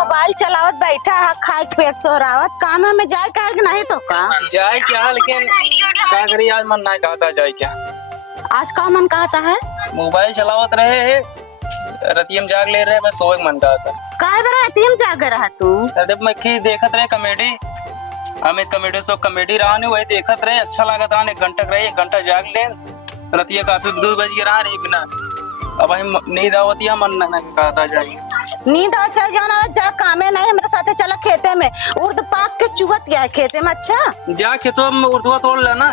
Mobile चलावत बैठा है, खाए पेट सोहरावत। काम में जाए का है कि नहीं तो का जाए क्या, लेकिन क्या करी, आज मन नहीं कहता जाए क्या। आज का मन कहता है? मोबाइल चलावत रहे है, रतियम जाग ले रहे, बस सोए मन कहता। काहे बरा तीन जाग रहा तू? अरे मैं की देखत रहे comedy, Amit comedy show comedy रहा ने, वही देखत रहे, अच्छा लागत रहा। 1 घंटा रहे, 1 घंटा जाग ले, रतिया काफी 2 बज गया रही बिना। अब नींद आवती है, मन नहीं कहता जाए। नींद आ चल जाना, जा कामे नहीं मेरे साथे चला खेते में। उर्द पाक के चुगत गया है खेते में। अच्छा जा खेतों में उर्दुआ तोड़ लेना।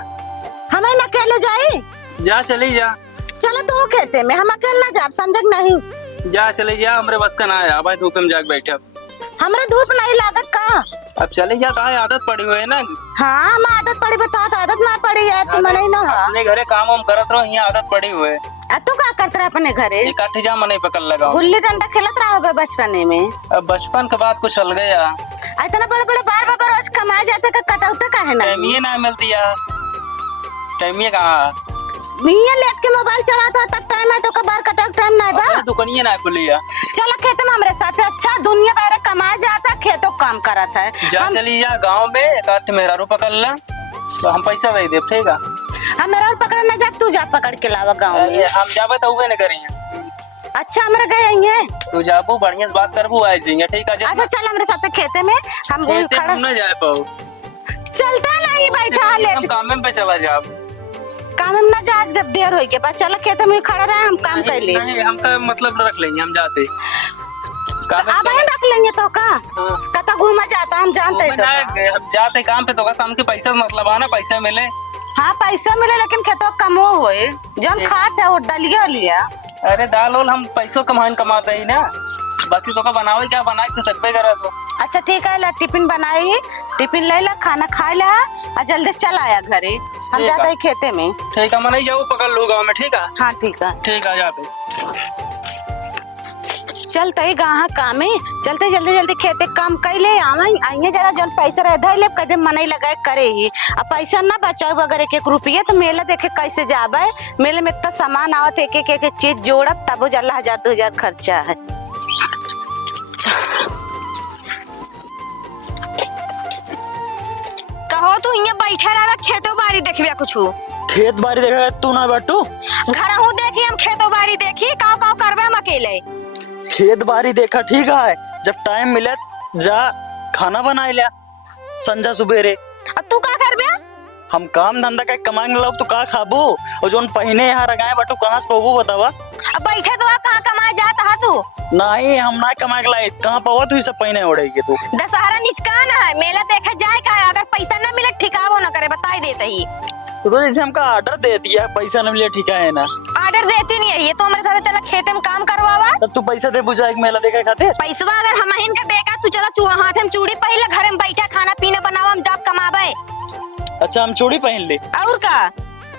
हमें न अकेले जाई? जा चली जा। चलो तो खेते में, हम अकेले जा समझ नहीं। जा चले जा, हमरे बस का ना है। अब धूप में जाग बैठे, हमरे धूप नहीं लागत का। अब चले जा, कहा आदत पड़ी हुई है ना। हाँ हम आदत पड़ी, बता आदत ना पड़ी है तुम नहीं ना। अपने घरे काम वाम करत रहो, यहाँ आदत पड़ी हुई है। तू क्या करते रहे अपने घरे? इकट्ठे जा मने पकड़ लगा। गुल्ली डंडा खेलत रहा होगा बचपने में। अब बचपन के बाद कुछ हल गया। इतना बड़े बड़े बार बार रोज कमाए जाते का कटौते का है ना। टाइमिए ना मिलती है, टाइमिए कहाँ। मियां लेट के मोबाइल चलाता तब टाइम है तो कबार कटक टाइम नहीं बा। दुकानिए ना खुलिया। चला खेत में हमरे साथ। अच्छा दुनिया भर कमाए जाता, खेतों काम करत है। जा चली जा, गाँव में एक मेहरारू पकड़ ला तो हम पैसा दे दे, ठीक है। हम मेरा पकड़ ना जा, तू जा पकड़ के लावा गाँव में। हम जाबे तो उबे न करेंगे। अच्छा हमारे गए हैं तू जाबू, बढ़िया से बात करबू, आए जाएंगे, ठीक है। अच्छा चल हमारे साथ खेते में, हम खड़ा न जा पाओ। चलता नहीं बैठा लेट। हम काम में पे चला जा, काम में ना जा, आज देर हो गया। चल खेते में खड़ा रहे, हम काम कर ले। नहीं हमका मतलब रख लेंगे, हम जाते अब रख लेंगे तो का कता घूमा जाता, हम जानते हैं तो हम जाते काम पे तो का शाम के पैसा मतलब आना, पैसा मिले। हाँ पैसा मिले, लेकिन खेतों कमो होए जन खात है वो डलिया लिया। अरे दाल वाल हम पैसों कमाते ही ना, बाकी तो का बनावे क्या बनाए तो सब पे करा तो। अच्छा ठीक है, ला टिफिन बनाई, टिफिन ले ला, खाना खा ला और जल्दी चल आया घरे। हम जाते हैं खेते में। ठीक है, मैं नहीं जाऊँ, पकड़ लूँ गाँव में, ठीक है। हाँ ठीक है, ठीक है, जाते चलते गाँव कामे, चलते जल्दी जल्दी खेते काम कर ले। आइए जरा जन पैसा रह धर ले, कदम मन लगाए करे ही। अब पैसा ना बचाओ अगर 1-1 रुपया तो मेला देखे कैसे जाबे। मेले में इतना सामान आवत, एक चीज जोड़ब तब जल्ला 1000-2000 खर्चा है। कहो तू यहाँ बैठा रहा, खेतो बाड़ी देखिए कुछ। खेत बाड़ी देखा तू ना बटू, घर हूँ देखी, हम खेतो बाड़ी देखी, काव करबे हम अकेले। खेत बाड़ी देखा, ठीक है। जब टाइम मिले जा खाना बना लिया संजा सुबेरे। अब तू का करबे? हम काम धंधा का कमाएंगे लोग, तो का खाबू? और जोन पहने यहाँ रगाए बटू कहाँ से पबू बतावा। अब बैठे तो कहाँ कमाए जाता है तू? नहीं हम ना कमा के लाई, कहाँ पवा तू सब पहने ओढ़ेगी तू। दशहरा निचकान है, मेला देखे जाए का, अगर पैसा न मिले ठिकावो न करे, बताई देते ही। तो जैसे हमका ऑर्डर दे दिया, पैसा न मिले, ठीक है ना। ऑर्डर देती नहीं है ये तो, हमारे साथ चला खेते में काम करवावा। तब तू पैसा दे बुझा एक मेला देखा खाते। पैसवा अगर हम हिन का देखा, तू चला हाथ में चूड़ी पहले, घर में बैठा खाना पीना बनावा, हम जब कमाबे। अच्छा हम चूड़ी पहन ले और का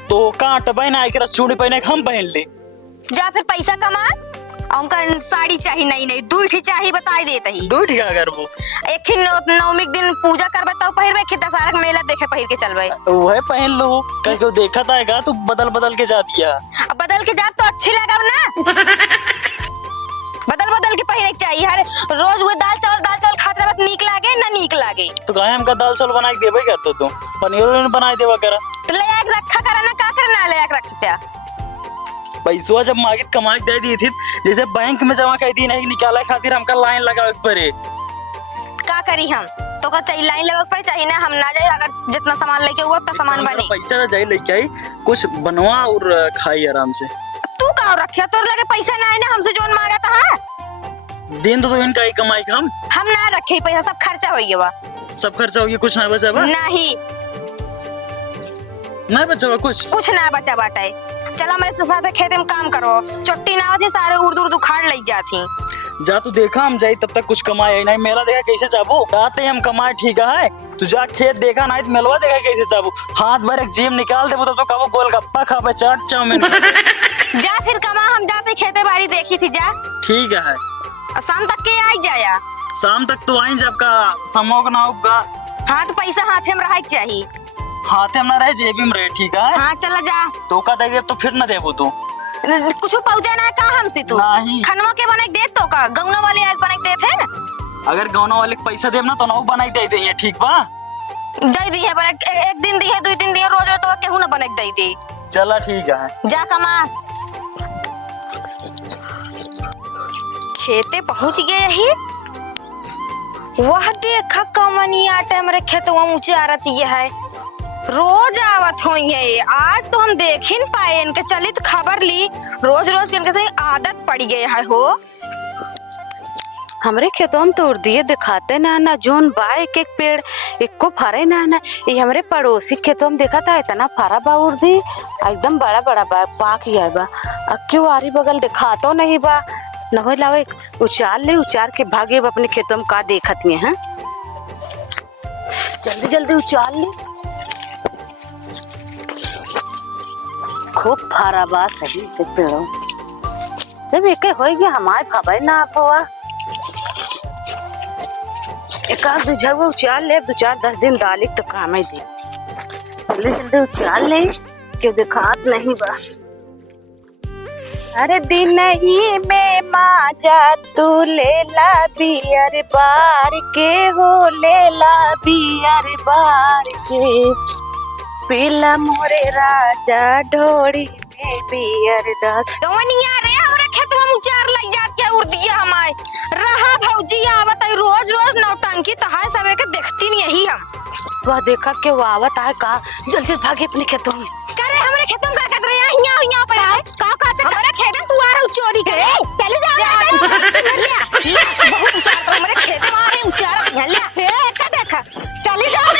तो कहाँ टबाई ना आके चूड़ी पहने हम पहन ले। जा फिर पैसा कमा। उनका साड़ी चाहिए, नहीं 2 चाहिए, बताई देते ही। 2 ठीक है वो। एक ही नवमी के दिन पूजा करबे तो पहिरबे, कि दशहरा के मेला देखे पहिर के चलबे। वह पहन लो, कहीं को देखा था तू बदल के जा दिया। अब बदल के जाब तो अच्छी लगा ना। बदल के पहिरे के चाहिए। हर रोज वो दाल चावल खाते रहे, नीक लागे ना नीक लागे। तो कहे हमका दाल चावल बना के देबे करतो तू, पनीर बना देवा करा। तो ले आके रखा करा ना, का करना ले आके रखता। पैसवा जब मांगे कमा के दे दी थी, जैसे बैंक में जमा कर दी, नहीं निकाला खातिर हमका लाइन लगावे पड़े। का करी हम तो का चाहिए, लाइन लगावे पड़े चाहिए ना, हम ना जाए। अगर जितना सामान लेके हुआ उतना सामान बनी। पैसा जाए लेके आई, कुछ बनवा और खाई आराम से। तू का रखिया, तोर लगे पैसा ना है ना, हमसे जोन मांगा था। दिन तो इनका ही कमाई हम ना रखे पैसा, सब खर्चा हो गया। सब खर्चा हो गया, कुछ ना बचा बा? नहीं बचा बा, कुछ ना बचा बाटे। चला मेरे साथ खेते में काम करो, चोटी ना होती, सारे उर्द उखाड़ ले जाती। जा तू देखा हम जाई तब तक कुछ कमाए नहीं, मेला देखा कैसे जाबो। जाते हम कमाए, ठीक है। तू जा खेत देखा नहीं तो मेलवा देखा कैसे जाबो। हाथ भर एक जेब निकाल देबो तो कबो गोलगप्पा खाबे, चाट चाउमीन। जा फिर कमा, हम जाते खेते बाड़ी देखी थी। जा ठीक है, और शाम तक के आई जाया। शाम तक तो आई जब का समोग ना होगा। हाँ तो पैसा हाथे में रहे चाहिए, हाथे में ना रहे जेबी में रहे, ठीक है। हाँ चला जा। तो का देगे तो फिर न देबो तू। कुछ पहुंचे ना का हमसे तू? नहीं। खनवा के बना के दे तो का, गौना वाले आग बना के देते हैं ना। अगर गौना वाले के पैसा देब ना तो ना बनाई दे देंगे, ठीक बा? दे दी है पर एक दिन दी है, 2 दिन दी है, रोज रोज तो केहू ना बने दे दी। चला ठीक है। जा कमा। खेते पहुंच गए ही। वह देखा कमनी आटे हमारे खेतवा ऊंचे आ रही है, रोज आवत होंगे। आज तो हम देख ही नहीं पाए इनके, चली तो खबर ली। रोज रोज के इनके सही आदत पड़ गई है हो। हमरे खेतों में तोड़ दिए दिखाते ना जोन बा एक पेड़ एको फरे ना। ये हमरे पड़ोसी खेतों में देखा था इतना फरा बा उर्दी, एकदम बड़ा बड़ा बा, पाक गया बा। अब क्यों आरी बगल दिखातो नहीं बा, न हो लावे उचार ले, उचार के भागे अपने खेतों में का देखत हैं। जल्दी जल्दी उचार ले, खूब फरा बा सही से पेड़ों। जब एक हो गया हमारे खबर ना आप हुआ, एक आध दो जगह उचार ले, 2-4-10 दिन डाली तो काम ही दी। जल्दी जल्दी उचार ले, क्यों दिखात नहीं बा। अरे दिन ही में माजा तू लेला बियर बार के हो, लेला बियर बार के, पीला मोरे राजा ढोड़ी में बियर डाल। गवनिया रे हमरा खेतवा में उचार लग जात क्या उड़ दिया हमाय। रहा भौजी आवत है रोज रोज नौटंकी, तो हाय सबे के देखती नहीं यही हम। वह देखा के वो आवत है का, जल्दी भागे अपने खेतों में। करे हमरे खेतों में का कर रहे हैं, यहाँ पे आए का कहते हमरे खेत में तू आ रहा चोरी करे। चले जा बहुत उचार तो हमरे खेत में आ रहे उचार ले ए का देखा। चले जाओ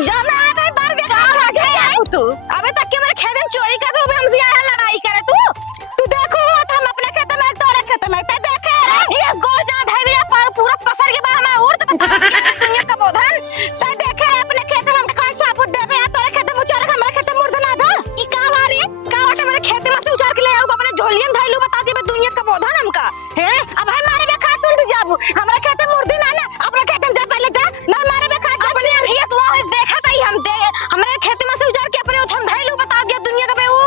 जा, मैं आ गई बाहर के काम आ गया तू। अबे तक के मेरे खेत में चोरी कर तू, हमसे आया लड़ाई करे तू देखो हम अपने खेत में तोरे खेत में ते देखे रे गोल जा धैर्य पर पूरा पसर के बा मैं उड़ तो दुनिया का बोधन ते देखे रे अपने खेत में हम कौन साबुत देबे है तोरे खेत में उचार हमरे खेत में मुर्दना बा। ई का वारे का वाटे मेरे खेत में से उचार के ले आऊ अपने झोलियन धैलू बता दे दुनिया का बोधन हमका हे। अब हम मारे बे खात उल्ट जाबू हमरे खेत में मुर्दी ना अपने खेत में जा, पहले जा ना मारे बे खात अपने भैया वो देखा तई हम दे हमरे खेत में से उचार के अपने उठम धैलू बता दिया दुनिया का बे वो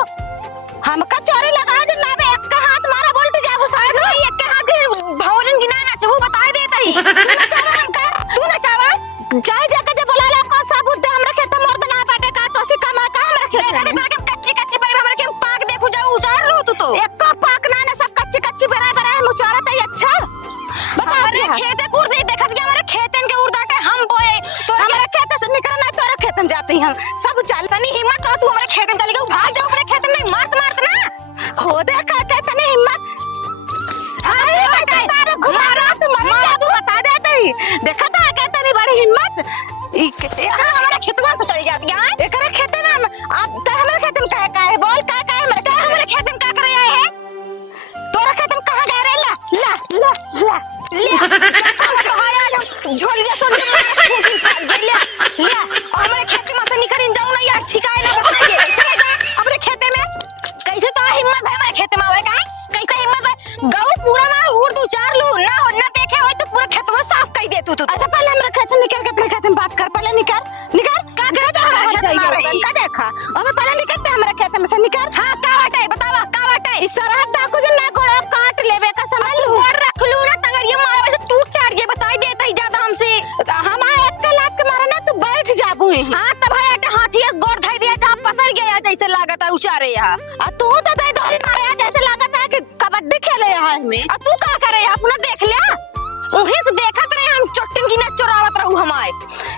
हमका चोरी लगा जे ना बे एक का हाथ मारा बोल्ट जाबू साहब नहीं एक का हाथ के भौरन गिना ना चबू बता दे तई। तू ना चावा हमका, तू ना चावा चाहे जाके जे बोला ले को साबुत दे हमरे खेत में मुर्द ना बाटे का तो सी कमा का हमरे खेत में तोरे के कच्ची कच्ची पर हमरे के पाक देखू जा उचार रो तू तो एक का पाक ना ना सब कच्ची कच्ची बराबर है मुचारा तई। अच्छा बता हमरे खेत कुर दे देखत के हमरे खेतन के उड़दाटे हम बोए तो हमरे खेत से निकलना तोरे खेत में जाते हम सब चाल तनी हिम्मत हो तू हमरे खेत में चली गई भाग जाओ हमरे खेत में मार ना हो देखा के तनी हिम्मत। अरे बता घुमा रहा तू मर जा तू बता दे तई देखा था के तनी बड़ी हिम्मत ई हां हमारे खेतवा तो चली जाती है एकरे खेत में अब त हमरे खेत में का है बोल का हमरे खेत में का कर आए है तोरा खेत में कहां गए रे ला ला ला ला झोलिया सोल के ले हमरे खेत में से निकल जाऊं ना यार ठिकाए ना बताइए चले जा हमरे खेत में कैसे तो हिम्मत है हमारे खेत में आवे का कैसे हिम्मत है गऊ पूरा में उड़ दू चार लू ना देखे हो तो पूरा खेतवा साफ कर दे तू। अच्छा पहले हमरे खेत से निकल के अपने खेत में बात कर, पहले निकल का का देखा और पहले निकलते हमरे खेत में से निकल। हां का बाटे बतावा का बाटे इस सरहद डाकू जो ना गोड़ा काट लेवे का समझ लू और रख लू ना तंगर ये मारा वैसे टूट टाट जे बताई देता ही ज्यादा हमसे हम एक लाख के मारे ना तू बैठ जाबू। हां तब भाई अटे हाथी से गोड़ धाई दिया जहां पसर गया जैसे लागत है उचारे यहां आ तू तो दे दो मारे जैसे लागत है कि कबड्डी खेले यहां में आ तू का करे अपना देख ले उहे से देखत रहे हम चट्टन की ना चोरावत रहू हमारे।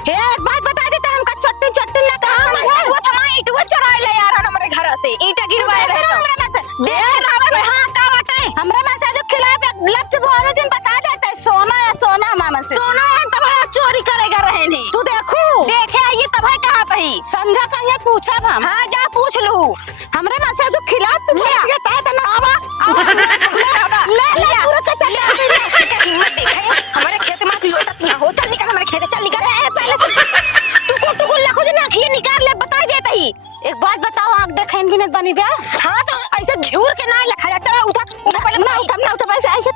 हे एक बात बता देते हमका चट्टन ना कहां वो हमारे ईंटवा चुराए ले यार हमारे घर से ईंटा गिरवाए रहे तो हमरा में से दे आवे हां का बाटे हमरा में से जो खिलाफ लफ्ज बोलो जिन बता देते सोना मामा से सोना तब चोरी करेगा रहे नहीं तू देखू देखे ये तब कहां तही संजा कहिए पूछा हम। हां जा पूछ लू हमरे में से जो खिलाफ तू ये ता ना आवा ले पूरा का चल हिम्मत देखे हमारे खेत में लोटत ना हो चल निकल हमारे खेत चल निकल पहले टुकुर लाखों दिन आंखें निकाल ले बता देता ही। एक बात बताओ आंख देखैन भी नहीं बनी बे। हां तो ऐसे झूर के ना लखा जाता उठा पहले ना उठा ऐसे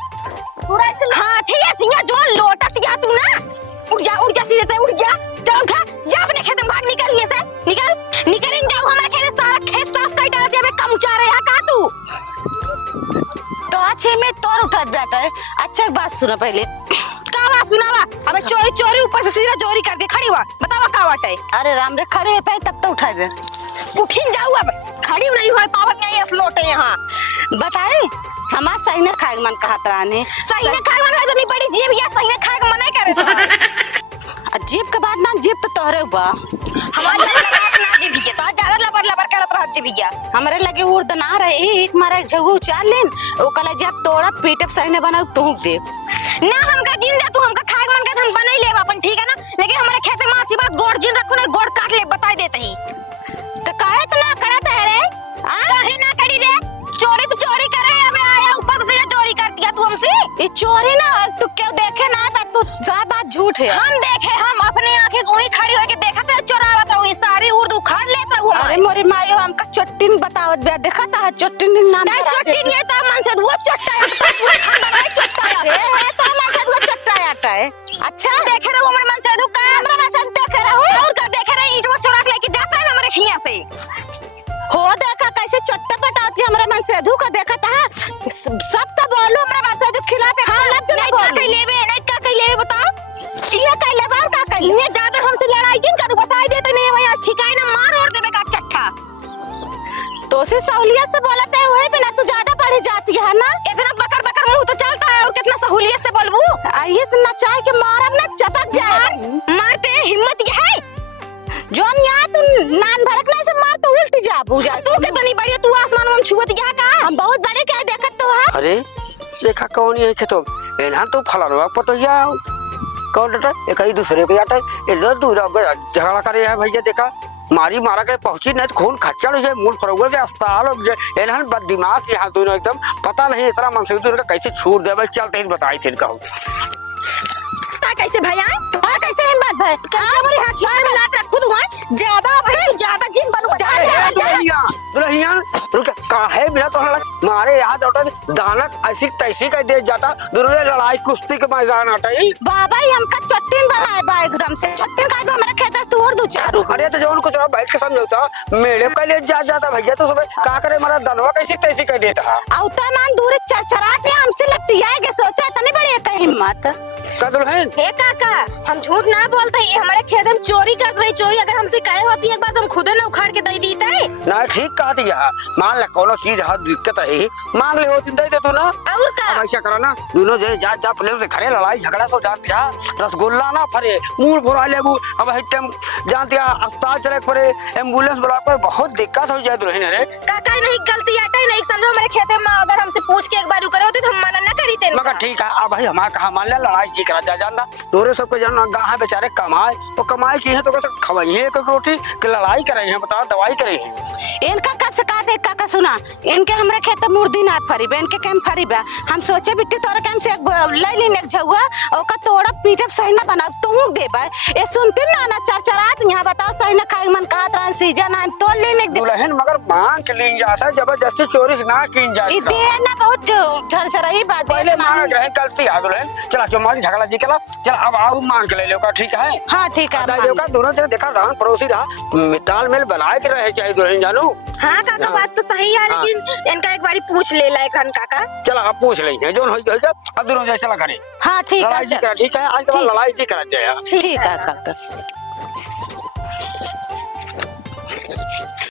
पूरा ऐसे हां थे ये सिंगा जो लोटत या तू ना उठ जा सीधे से उठ जा चल उठा जा अपने खेत में भाग निकल ये से निकल इन जाओ हमारे खेत सारा खेत साफ कर डाल दे बे कम उचारे है का तू तो अच्छे में तोर उठा जाता है। अच्छा एक बात सुनो पहले सुनावा अबे चोरी चोरी ऊपर से सीधा चोरी करके खड़ी हुआ बतावा का वाटे अरे राम रे खड़े हो पाए तब तो उठा दे। उठिन जाऊ अब खड़ी नहीं हुई पावत नहीं है लोटे यहाँ बताए हमार सही ने खाए मन कहत रानी सही ने खाए मन तो नहीं पड़ी जीभ या सही ने खाए के मना करे तो जीप के बाद ना जीप तो तोहरे बा हमारे लगा ना जी भैया तो ज्यादा लबर लबर करत रह जी भैया हमरे लगे उर्द ना रहे एक मारा झगू उचार लेन ओ कला जब तोड़ा पीटप सही ने बनाऊ तू दे ना हमका जिन दे तू हमका खाए मन का हम बना ही लेब अपन ठीक है ना लेकिन हमारे खेत में अच्छी बात गोड़ जिन रखो ना गोड़ काट ले बता देते ही तो काहे इतना करत है रे काहे ना करी रे चोरी तो चोरी करे अबे आया ऊपर से चोरी कर दिया तू हमसे ये चोरी ना तू क्यों देखे ना बा तू जा बात झूठ है हम देखे हम अपने आंखें से वहीं खड़ी होके देखा था चोरावत रहूं सारी उर्दू उखाड़ लेता हूं अरे मोरी माई हमका चट्टिन बतावत बे देखा था चट्टिन नाम नहीं चट्टी नहीं था मन से धुआ चट्टा है पूरा खानदान है चट्टा है तो मन से धुआ चट्टा आटा है अच्छा देखे रहो हमरे मन से धुआ का हमरा मन से देखे रहो और का देखे रहे ईंटवा चोरा के लेके जाता है ना हमारे खिया से हो देखा कैसे चट्टा पटाती हमरे मन से धुआ का देखा था सब तो बोलो हमरे मन से धुआ खिला पे खिला तो नहीं बोल नहीं का लेवे बताओ ये कह ले बार का कह इन्हें ज्यादा हमसे लड़ाई किन करू बता देते नहीं भैया ठिकाए ना मार और देवे का चट्टा तो से सहूलियत से बोलते हुए बिना तू ज्यादा पढ़ी जाती है ना इतना बकर बकर मुंह तो चलता है और कितना सहूलियत से बोलबू आइए से ना चाहे कि मारब ना चपक जाए मारते हिम्मत ये है जोन यहाँ तू नान भड़क नहीं से मार तो उल्टी जा बुझा तू कितनी बड़ी तू आसमान में छुअत यहाँ का हम बहुत बड़े क्या देखत तो है अरे देखा कौन ये खेतो एना तो फलानवा पतोहिया कौन डटा एक ही दूसरे के आटा इधर दूर झगड़ा करे है भैया देखा मारी मारा के पहुंची नहीं तो खून खच्चड़ हो जाए मूल फरोगल के अस्पताल हो जाए एना बद दिमाग यहाँ दोनों एकदम पता नहीं इतना मन से दूर का कैसे छूट दे चलते ही बताई फिर कहूँ कैसे भैया कैसे हिम्मत भाई हमारे हथियार में लात रखो तू ज्यादा जिन बनू दुल्हनिया रुक काहे बिना तो मारे याद ऑटो दानक ऐसी तैसी कर दे जाता दोनों लड़ाई कुश्ती के मैदान आटा ही बाबा ही हमका चट्टिन बनाए बा एकदम से चट्टिन का हमारे खेत तोड़ दो चारू अरे तो जौन कुछ बैठ के समझौता मेरे का ले जाता भैया तो सब का करे हमारा दनवा कैसी तैसी कर देता औता मान दूर चरचराते हमसे लपटियाएगे सोचा इतनी बड़ी एक हिम्मत का दुल्हन हे काका हम झूठ ना बोलते ये हमारे खेत में चोरी कर रही चोरी अगर हमसे कहे होती एक बार तो हम खुद ना उखाड़ के दे देते ना ठीक कहा दिया मान ले कोनो चीज हाथ दिक्कत है मांग ले होती दे दे तू ना और का अब ऐसा करा ना दोनों जे जा जा पहले से खड़े लड़ाई झगड़ा सो जानती है रसगुल्ला ना फरे मूल फुरा लेबू अब हिटम जानती है अस्पताल चले पड़े एम्बुलेंस बुला पर बहुत दिक्कत हो जाए दुल्हन रे काका नहीं गलती आटा नहीं समझो हमारे खेत में अगर हमसे पूछ के एक बार करे होते तो हम मना ना करी थे मगर ठीक है अब भाई हमारा कहा मान ले लड़ाई जी करा जा जानना दोरे सबको जानना गाह बेचारे कमाए वो कमाए की है तो कैसे खवाई है एक रोटी कि लड़ाई करे हैं बताओ दवाई करे हैं इनका कब से कहा देख काका सुना इनके हमरे खेत मुर्दी ना फरी बे इनके केम फरी बा हम सोचे बिट्टी तोरे केम से ले ली नेक झुआ ओका तोड़ा पीटप सही ना बना तू दे बा ए सुनती ना ना चरचरात यहां बताओ सही ना खाई मन कहत रहन सीजन हम तो ले नेक दुल्हन मगर मांग के लीन जाता है जबरदस्ती चोरी से ना कीन जाता ई दे ना बहुत झरझराई बात पहले मांग रहे गलती है दुल्हन चला जो मारी झगड़ा जी कला चल अब आओ मांग के ले लो का ठीक है हां ठीक है दाई का दोनों जने देखा रहा पड़ोसी रहा ताल मेल बनाए के रहे चाहिए दुल्हन जानू हाँ काका बात तो सही है लेकिन इनका एक बारी पूछ ले लायक हन काका चला अब पूछ ले है जोन होई अब दोनों जने चला करे हां ठीक लड़ाई जी है करा ठीक है आज के बाद लड़ाई जी करा जाए ठीक है काका